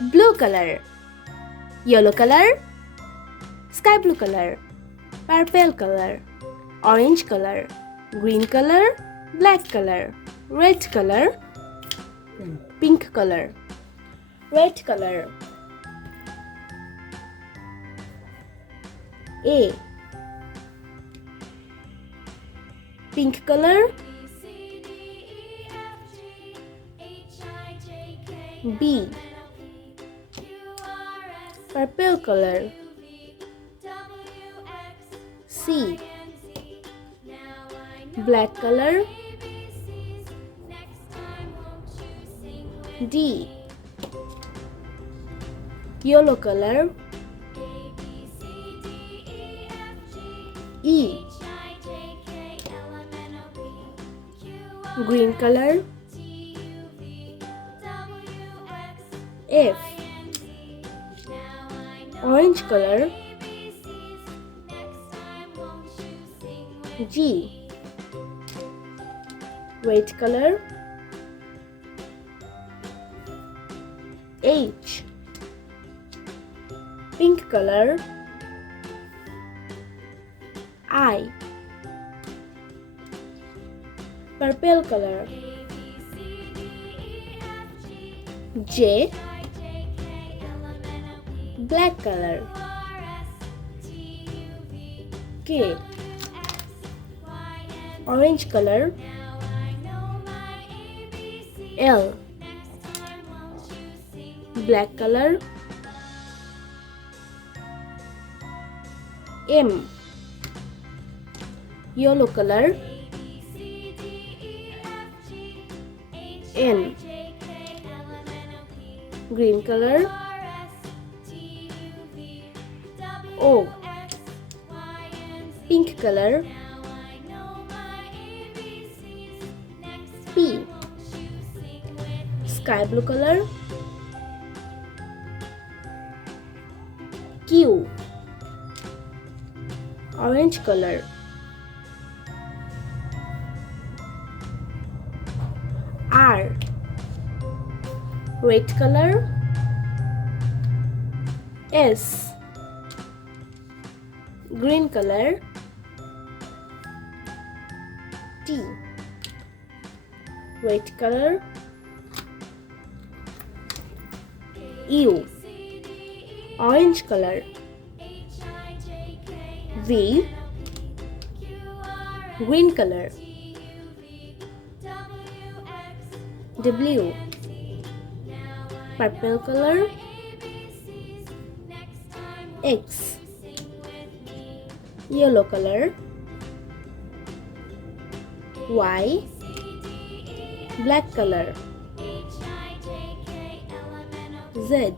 blue color, yellow color, sky blue color, purple color, orange color, green color, black color, red color, pink color, red color. A, pink color. B, purple color. C, black color. D, yellow color. E, green color. F, orange color. G, red color. H, pink color. I, purple color. J, black color. K, orange color. L, black color. M, yellow color. N, green color. O, pink color. P, sky blue color. Q, orange color. R, red color. S, green color. T, red color. U, orange color. V, green color. W, purple color. X, yellow color. Y, black color. Z,